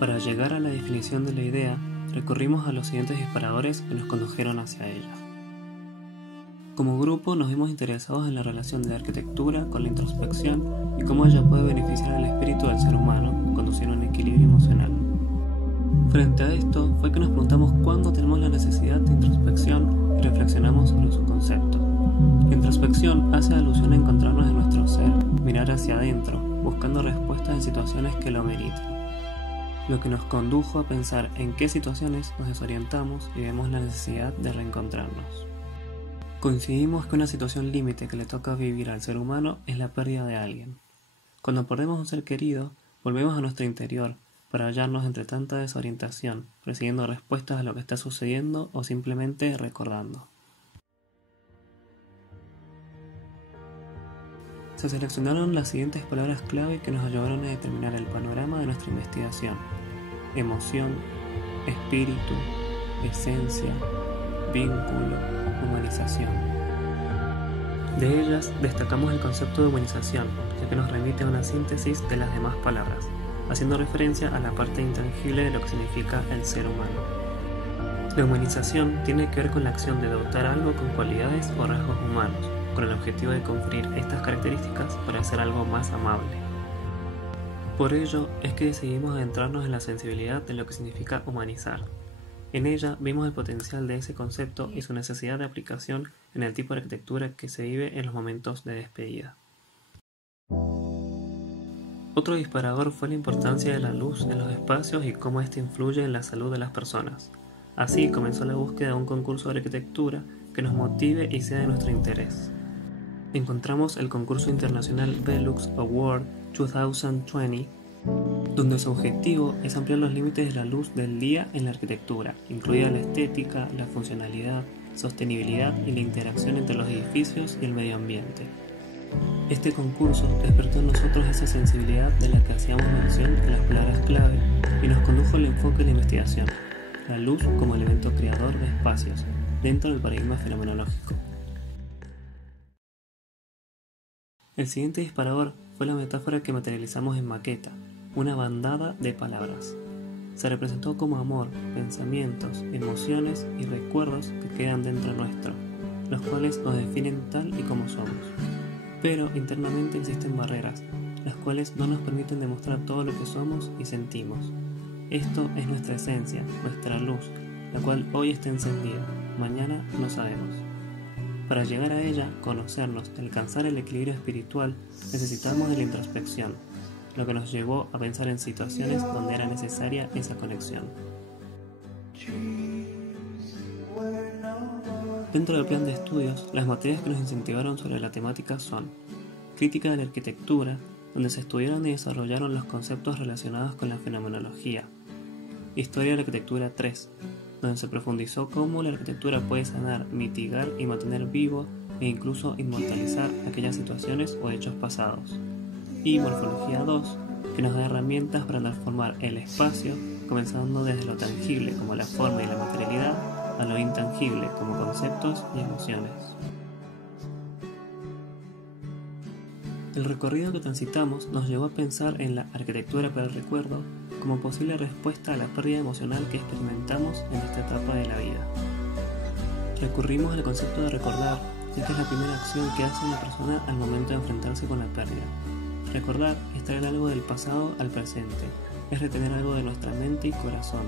Para llegar a la definición de la idea, recurrimos a los siguientes disparadores que nos condujeron hacia ella. Como grupo nos vimos interesados en la relación de la arquitectura con la introspección y cómo ella puede beneficiar al espíritu del ser humano, conduciendo a un equilibrio emocional. Frente a esto fue que nos preguntamos cuándo tenemos la necesidad de introspección y reflexionamos sobre su concepto. La introspección hace alusión a encontrarnos en nuestro ser, mirar hacia adentro, buscando respuestas en situaciones que lo meriten. Lo que nos condujo a pensar en qué situaciones nos desorientamos y vemos la necesidad de reencontrarnos. Coincidimos que una situación límite que le toca vivir al ser humano es la pérdida de alguien. Cuando perdemos a un ser querido, volvemos a nuestro interior para hallarnos entre tanta desorientación, persiguiendo respuestas a lo que está sucediendo o simplemente recordando. Se seleccionaron las siguientes palabras clave que nos ayudaron a determinar el panorama de nuestra investigación: emoción, espíritu, esencia, vínculo, humanización. De ellas destacamos el concepto de humanización, ya que nos remite a una síntesis de las demás palabras, haciendo referencia a la parte intangible de lo que significa el ser humano. La humanización tiene que ver con la acción de dotar algo con cualidades o rasgos humanos, con el objetivo de conferir estas características para hacer algo más amable. Por ello es que decidimos adentrarnos en la sensibilidad de lo que significa humanizar. En ella vimos el potencial de ese concepto y su necesidad de aplicación en el tipo de arquitectura que se vive en los momentos de despedida. Otro disparador fue la importancia de la luz en los espacios y cómo ésta influye en la salud de las personas. Así comenzó la búsqueda de un concurso de arquitectura que nos motive y sea de nuestro interés. Encontramos el concurso internacional Velux Award 2020, donde su objetivo es ampliar los límites de la luz del día en la arquitectura, incluida la estética, la funcionalidad, sostenibilidad y la interacción entre los edificios y el medio ambiente. Este concurso despertó en nosotros esa sensibilidad de la que hacíamos mención en las palabras clave y nos condujo al enfoque de la investigación, la luz como elemento creador de espacios, dentro del paradigma fenomenológico. El siguiente disparador fue la metáfora que materializamos en maqueta, una bandada de palabras. Se representó como amor, pensamientos, emociones y recuerdos que quedan dentro nuestro, los cuales nos definen tal y como somos. Pero internamente existen barreras, las cuales no nos permiten demostrar todo lo que somos y sentimos. Esto es nuestra esencia, nuestra luz, la cual hoy está encendida, mañana no sabemos. Para llegar a ella, conocernos y alcanzar el equilibrio espiritual, necesitamos de la introspección, lo que nos llevó a pensar en situaciones donde era necesaria esa conexión. Dentro del plan de estudios, las materias que nos incentivaron sobre la temática son crítica de la arquitectura, donde se estudiaron y desarrollaron los conceptos relacionados con la fenomenología; historia de la arquitectura 3, donde se profundizó cómo la arquitectura puede sanar, mitigar y mantener vivo e incluso inmortalizar aquellas situaciones o hechos pasados; y morfología 2, que nos da herramientas para transformar el espacio, comenzando desde lo tangible como la forma y la materialidad, a lo intangible como conceptos y emociones. El recorrido que transitamos nos llevó a pensar en la arquitectura para el recuerdo como posible respuesta a la pérdida emocional que experimentamos en esta etapa de la vida. Recurrimos al concepto de recordar, ya que es la primera acción que hace una persona al momento de enfrentarse con la pérdida. Recordar es traer algo del pasado al presente, es retener algo de nuestra mente y corazón.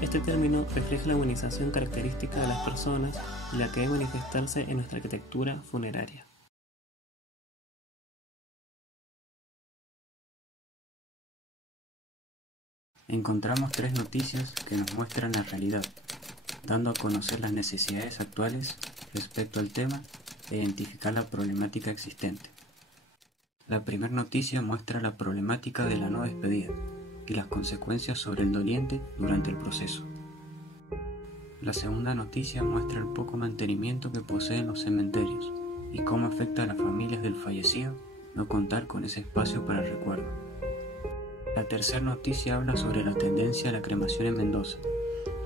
Este término refleja la humanización característica de las personas y la que debe manifestarse en nuestra arquitectura funeraria. Encontramos 3 noticias que nos muestran la realidad, dando a conocer las necesidades actuales respecto al tema e identificar la problemática existente. La primera noticia muestra la problemática de la no despedida y las consecuencias sobre el doliente durante el proceso. La segunda noticia muestra el poco mantenimiento que poseen los cementerios y cómo afecta a las familias del fallecido no contar con ese espacio para el recuerdo. La tercera noticia habla sobre la tendencia a la cremación en Mendoza,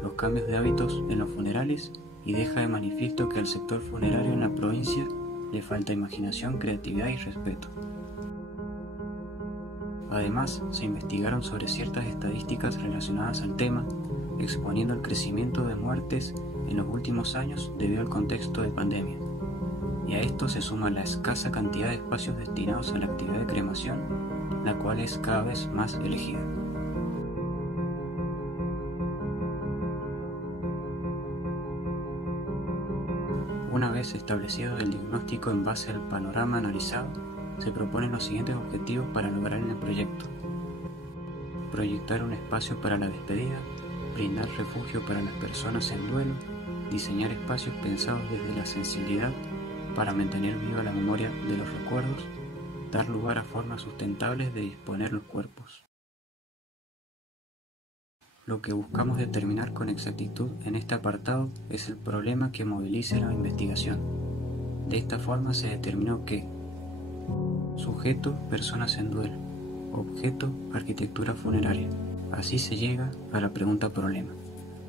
los cambios de hábitos en los funerales y deja de manifiesto que al sector funerario en la provincia le falta imaginación, creatividad y respeto. Además, se investigaron sobre ciertas estadísticas relacionadas al tema, exponiendo el crecimiento de muertes en los últimos años debido al contexto de pandemia. Y a esto se suma la escasa cantidad de espacios destinados a la actividad de cremación, la cual es cada vez más elegida. Una vez establecido el diagnóstico en base al panorama analizado, se proponen los siguientes objetivos para lograr en el proyecto: proyectar un espacio para la despedida, brindar refugio para las personas en duelo, diseñar espacios pensados desde la sensibilidad para mantener viva la memoria de los recuerdos, dar lugar a formas sustentables de disponer los cuerpos. Lo que buscamos determinar con exactitud en este apartado es el problema que movilice la investigación. De esta forma se determinó que: sujeto, personas en duelo; objeto, arquitectura funeraria. Así se llega a la pregunta problema: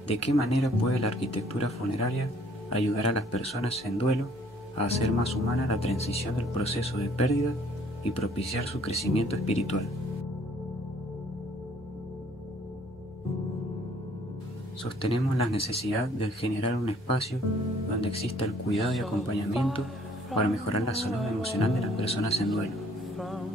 ¿de qué manera puede la arquitectura funeraria ayudar a las personas en duelo a hacer más humana la transición del proceso de pérdida y propiciar su crecimiento espiritual? Sostenemos la necesidad de generar un espacio donde exista el cuidado y acompañamiento para mejorar la salud emocional de las personas en duelo,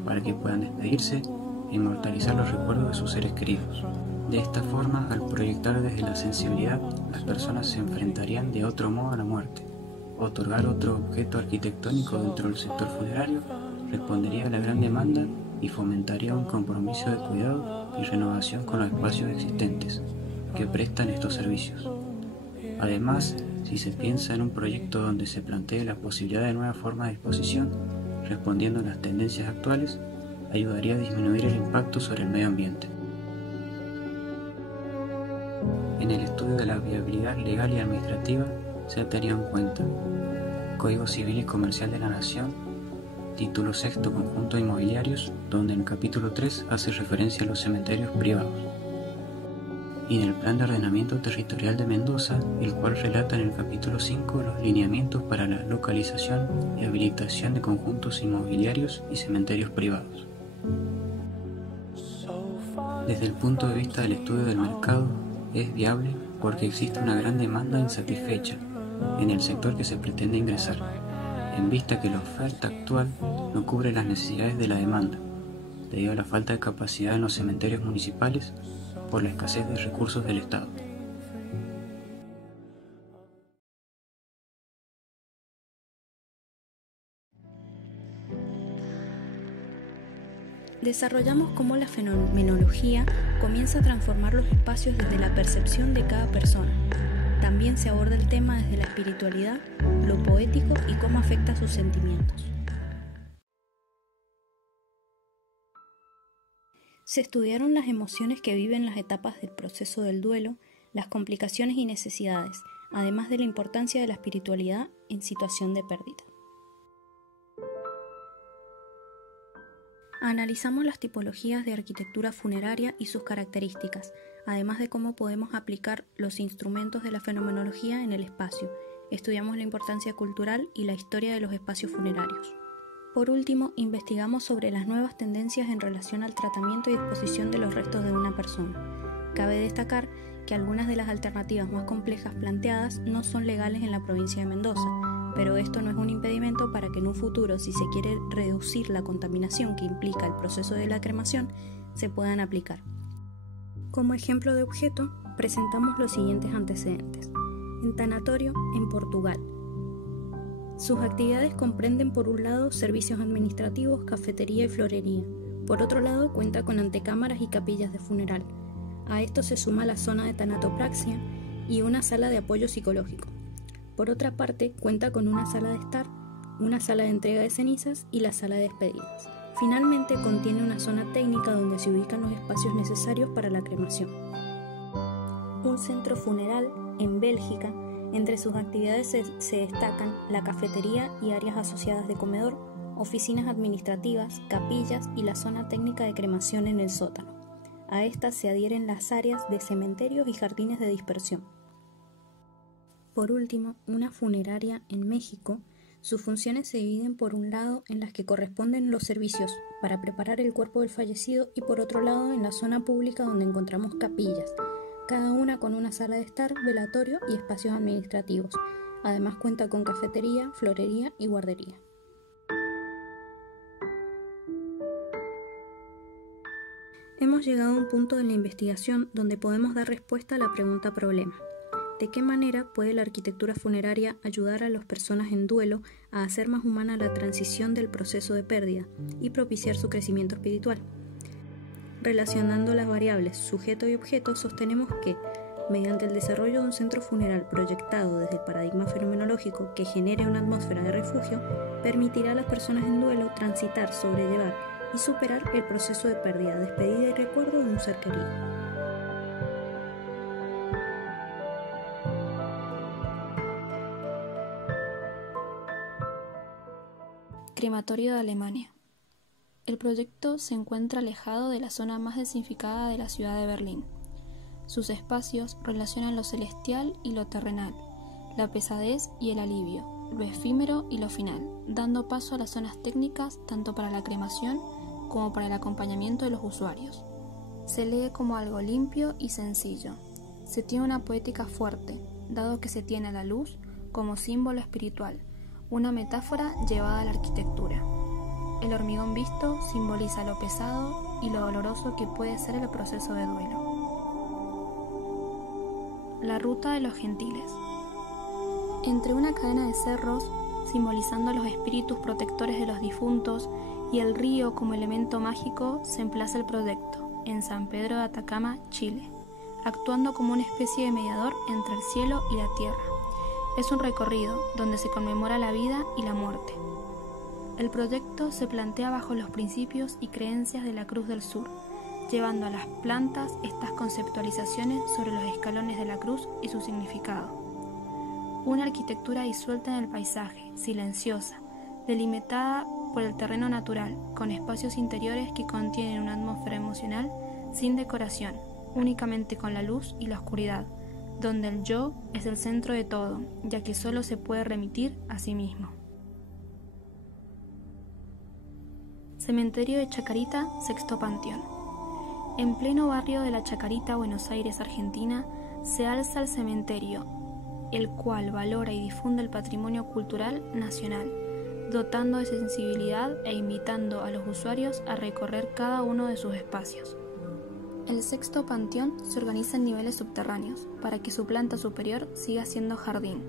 para que puedan despedirse e inmortalizar los recuerdos de sus seres queridos. De esta forma, al proyectar desde la sensibilidad, las personas se enfrentarían de otro modo a la muerte. Otorgar otro objeto arquitectónico dentro del sector funerario respondería a la gran demanda y fomentaría un compromiso de cuidado y renovación con los espacios existentes que prestan estos servicios. Además, si se piensa en un proyecto donde se plantee la posibilidad de nuevas formas de disposición, respondiendo a las tendencias actuales, ayudaría a disminuir el impacto sobre el medio ambiente. En el estudio de la viabilidad legal y administrativa se ha tenido en cuenta Código Civil y Comercial de la Nación, título 6, Conjunto de Inmobiliarios, donde en el capítulo 3 hace referencia a los cementerios privados, y en el Plan de Ordenamiento Territorial de Mendoza, el cual relata en el capítulo 5 los lineamientos para la localización y habilitación de conjuntos inmobiliarios y cementerios privados. Desde el punto de vista del estudio del mercado, es viable porque existe una gran demanda insatisfecha en el sector que se pretende ingresar, en vista que la oferta actual no cubre las necesidades de la demanda, debido a la falta de capacidad en los cementerios municipales por la escasez de recursos del Estado. Desarrollamos cómo la fenomenología comienza a transformar los espacios desde la percepción de cada persona. También se aborda el tema desde la espiritualidad, lo poético y cómo afecta a sus sentimientos. Se estudiaron las emociones que viven las etapas del proceso del duelo, las complicaciones y necesidades, además de la importancia de la espiritualidad en situación de pérdida. Analizamos las tipologías de arquitectura funeraria y sus características, además de cómo podemos aplicar los instrumentos de la fenomenología en el espacio. Estudiamos la importancia cultural y la historia de los espacios funerarios. Por último, investigamos sobre las nuevas tendencias en relación al tratamiento y disposición de los restos de una persona. Cabe destacar que algunas de las alternativas más complejas planteadas no son legales en la provincia de Mendoza, pero esto no es un impedimento para que en un futuro, si se quiere reducir la contaminación que implica el proceso de la cremación, se puedan aplicar. Como ejemplo de objeto, presentamos los siguientes antecedentes. En tanatorio, en Portugal. Sus actividades comprenden, por un lado, servicios administrativos, cafetería y florería. Por otro lado, cuenta con antecámaras y capillas de funeral. A esto se suma la zona de tanatopraxia y una sala de apoyo psicológico. Por otra parte, cuenta con una sala de estar, una sala de entrega de cenizas y la sala de despedidas. Finalmente, contiene una zona técnica donde se ubican los espacios necesarios para la cremación. Un centro funeral, en Bélgica. Entre sus actividades se destacan la cafetería y áreas asociadas de comedor, oficinas administrativas, capillas y la zona técnica de cremación en el sótano. A estas se adhieren las áreas de cementerios y jardines de dispersión. Por último, una funeraria en México. Sus funciones se dividen por un lado en las que corresponden los servicios para preparar el cuerpo del fallecido y por otro lado en la zona pública donde encontramos capillas, cada una con una sala de estar, velatorio y espacios administrativos. Además cuenta con cafetería, florería y guardería. Hemos llegado a un punto de la investigación donde podemos dar respuesta a la pregunta problema. ¿De qué manera puede la arquitectura funeraria ayudar a las personas en duelo a hacer más humana la transición del proceso de pérdida y propiciar su crecimiento espiritual? Relacionando las variables sujeto y objeto, sostenemos que, mediante el desarrollo de un centro funeral proyectado desde el paradigma fenomenológico que genere una atmósfera de refugio, permitirá a las personas en duelo transitar, sobrellevar y superar el proceso de pérdida, despedida y recuerdo de un ser querido. Crematorio de Alemania. El proyecto se encuentra alejado de la zona más densificada de la ciudad de Berlín. Sus espacios relacionan lo celestial y lo terrenal, la pesadez y el alivio, lo efímero y lo final, dando paso a las zonas técnicas tanto para la cremación como para el acompañamiento de los usuarios. Se lee como algo limpio y sencillo. Se tiene una poética fuerte, dado que se tiene a la luz como símbolo espiritual, una metáfora llevada a la arquitectura. El hormigón visto simboliza lo pesado y lo doloroso que puede ser el proceso de duelo. La ruta de los gentiles. Entre una cadena de cerros, simbolizando los espíritus protectores de los difuntos, y el río como elemento mágico, se emplaza el proyecto, en San Pedro de Atacama, Chile, actuando como una especie de mediador entre el cielo y la tierra. Es un recorrido donde se conmemora la vida y la muerte. El proyecto se plantea bajo los principios y creencias de la Cruz del Sur, llevando a las plantas estas conceptualizaciones sobre los escalones de la cruz y su significado. Una arquitectura disuelta en el paisaje, silenciosa, delimitada por el terreno natural, con espacios interiores que contienen una atmósfera emocional sin decoración, únicamente con la luz y la oscuridad, donde el yo es el centro de todo, ya que solo se puede remitir a sí mismo. Cementerio de Chacarita, Sexto Panteón. En pleno barrio de la Chacarita, Buenos Aires, Argentina, se alza el cementerio, el cual valora y difunde el patrimonio cultural nacional, dotando de sensibilidad e invitando a los usuarios a recorrer cada uno de sus espacios. El Sexto Panteón se organiza en niveles subterráneos, para que su planta superior siga siendo jardín.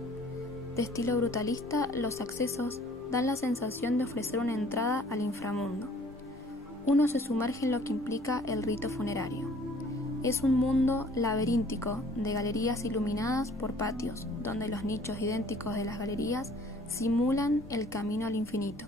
De estilo brutalista, los accesos dan la sensación de ofrecer una entrada al inframundo. Uno se sumerge en lo que implica el rito funerario. Es un mundo laberíntico de galerías iluminadas por patios, donde los nichos idénticos de las galerías simulan el camino al infinito.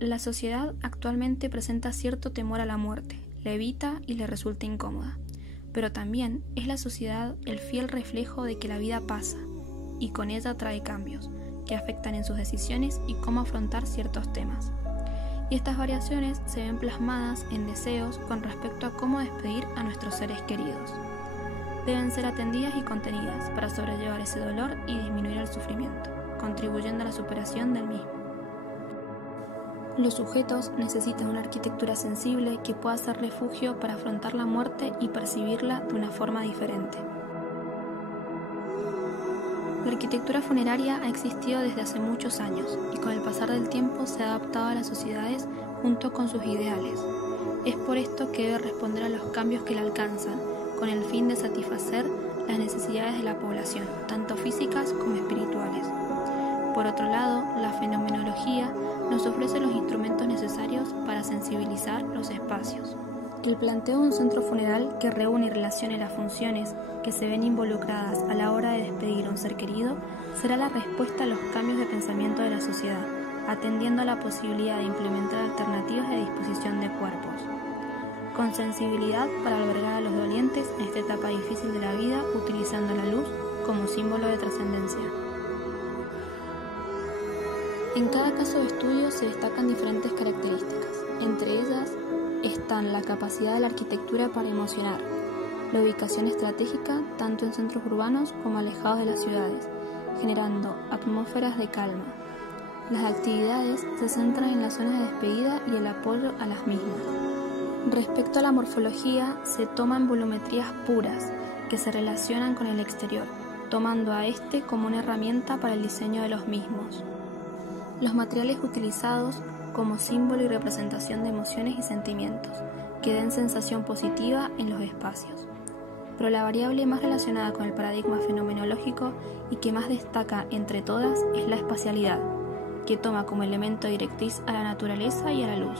La sociedad actualmente presenta cierto temor a la muerte, le evita y le resulta incómoda, pero también es la sociedad el fiel reflejo de que la vida pasa y con ella trae cambios que afectan en sus decisiones y cómo afrontar ciertos temas. Y estas variaciones se ven plasmadas en deseos con respecto a cómo despedir a nuestros seres queridos. Deben ser atendidas y contenidas para sobrellevar ese dolor y disminuir el sufrimiento, contribuyendo a la superación del mismo. Los sujetos necesitan una arquitectura sensible que pueda ser refugio para afrontar la muerte y percibirla de una forma diferente. La arquitectura funeraria ha existido desde hace muchos años y con el pasar del tiempo se ha adaptado a las sociedades junto con sus ideales. Es por esto que debe responder a los cambios que la alcanzan, con el fin de satisfacer las necesidades de la población, tanto físicas como espirituales. Por otro lado, la fenomenología nos ofrece los instrumentos necesarios para sensibilizar los espacios. El planteo de un centro funeral que reúne y relacione las funciones que se ven involucradas a la hora de despedir a un ser querido será la respuesta a los cambios de pensamiento de la sociedad, atendiendo a la posibilidad de implementar alternativas de disposición de cuerpos, con sensibilidad para albergar a los dolientes en esta etapa difícil de la vida, utilizando la luz como símbolo de trascendencia. En cada caso de estudio se destacan diferentes características. Entre ellas están la capacidad de la arquitectura para emocionar, la ubicación estratégica tanto en centros urbanos como alejados de las ciudades, generando atmósferas de calma. Las actividades se centran en las zonas de despedida y el apoyo a las mismas. Respecto a la morfología, se toman volumetrías puras que se relacionan con el exterior, tomando a este como una herramienta para el diseño de los mismos. Los materiales utilizados como símbolo y representación de emociones y sentimientos, que den sensación positiva en los espacios. Pero la variable más relacionada con el paradigma fenomenológico y que más destaca entre todas es la espacialidad, que toma como elemento directriz a la naturaleza y a la luz,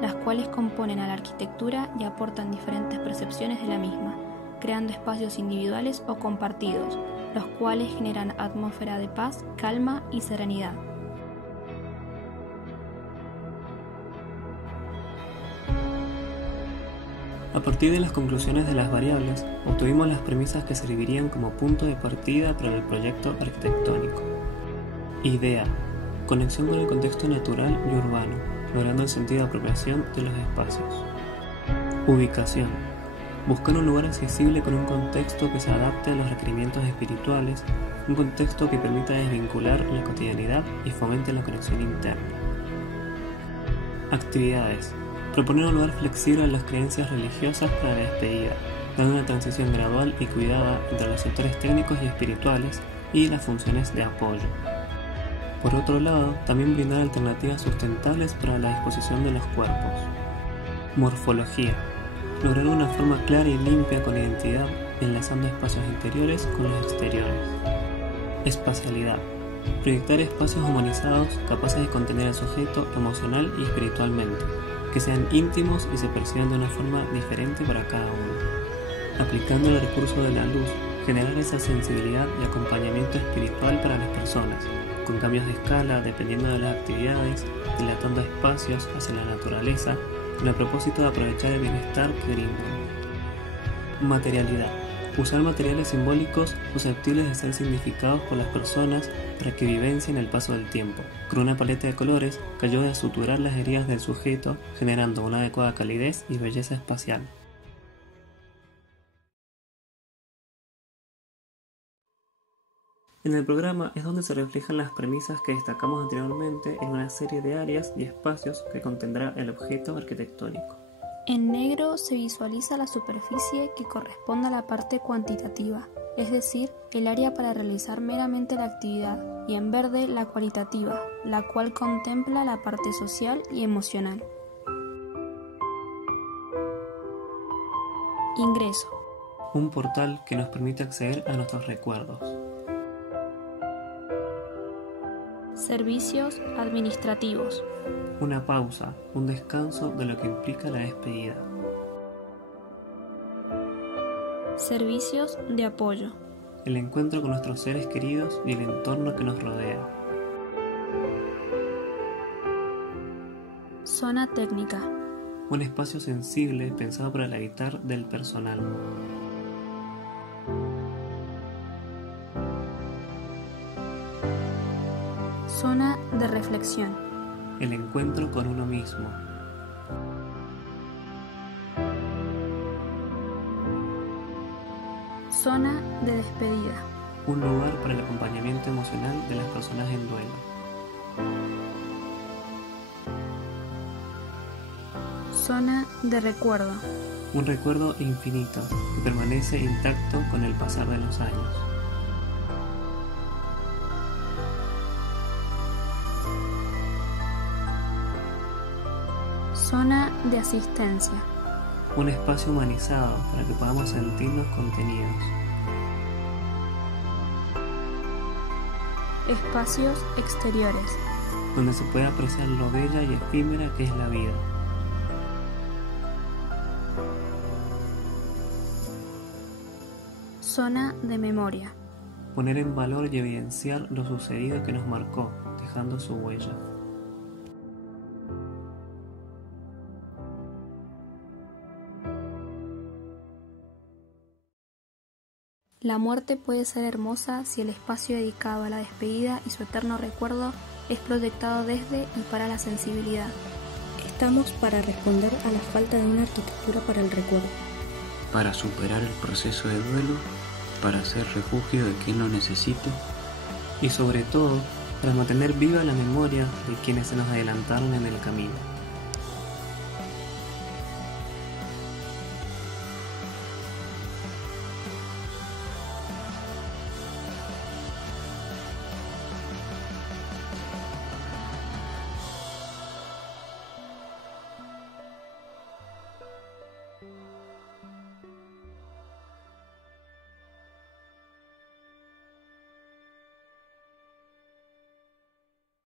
las cuales componen a la arquitectura y aportan diferentes percepciones de la misma, creando espacios individuales o compartidos, los cuales generan atmósfera de paz, calma y serenidad. A partir de las conclusiones de las variables, obtuvimos las premisas que servirían como punto de partida para el proyecto arquitectónico. Idea: conexión con el contexto natural y urbano, logrando el sentido de apropiación de los espacios. Ubicación: buscar un lugar accesible con un contexto que se adapte a los requerimientos espirituales, un contexto que permita desvincular la cotidianidad y fomente la conexión interna. Actividades: proponer un lugar flexible a las creencias religiosas para la despedida, dando una transición gradual y cuidada entre los sectores técnicos y espirituales y las funciones de apoyo. Por otro lado, también brindar alternativas sustentables para la disposición de los cuerpos. Morfología: lograr una forma clara y limpia con identidad, enlazando espacios interiores con los exteriores. Espacialidad: proyectar espacios humanizados capaces de contener al sujeto emocional y espiritualmente, que sean íntimos y se perciban de una forma diferente para cada uno. Aplicando el recurso de la luz, generar esa sensibilidad y acompañamiento espiritual para las personas, con cambios de escala dependiendo de las actividades, dilatando espacios hacia la naturaleza, con el propósito de aprovechar el bienestar que brindan. Materialidad: usar materiales simbólicos susceptibles de ser significados por las personas para que vivencien el paso del tiempo, con una paleta de colores que ayude a suturar las heridas del sujeto, generando una adecuada calidez y belleza espacial. En el programa es donde se reflejan las premisas que destacamos anteriormente en una serie de áreas y espacios que contendrá el objeto arquitectónico. En negro se visualiza la superficie que corresponde a la parte cuantitativa, es decir, el área para realizar meramente la actividad, y en verde la cualitativa, la cual contempla la parte social y emocional. Ingreso: un portal que nos permite acceder a nuestros recuerdos. Servicios administrativos: una pausa, un descanso de lo que implica la despedida. Servicios de apoyo: el encuentro con nuestros seres queridos y el entorno que nos rodea. Zona técnica: un espacio sensible pensado para el habitar del personal. Zona de reflexión: el encuentro con uno mismo. Zona de despedida: un lugar para el acompañamiento emocional de las personas en duelo. Zona de recuerdo: un recuerdo infinito que permanece intacto con el pasar de los años. Zona de asistencia: un espacio humanizado para que podamos sentirnos contenidos. Espacios exteriores: donde se puede apreciar lo bella y efímera que es la vida. Zona de memoria: poner en valor y evidenciar lo sucedido que nos marcó, dejando su huella. La muerte puede ser hermosa si el espacio dedicado a la despedida y su eterno recuerdo es proyectado desde y para la sensibilidad. Estamos para responder a la falta de una arquitectura para el recuerdo. para superar el proceso de duelo, para ser refugio de quien lo necesite y sobre todo para mantener viva la memoria de quienes se nos adelantaron en el camino.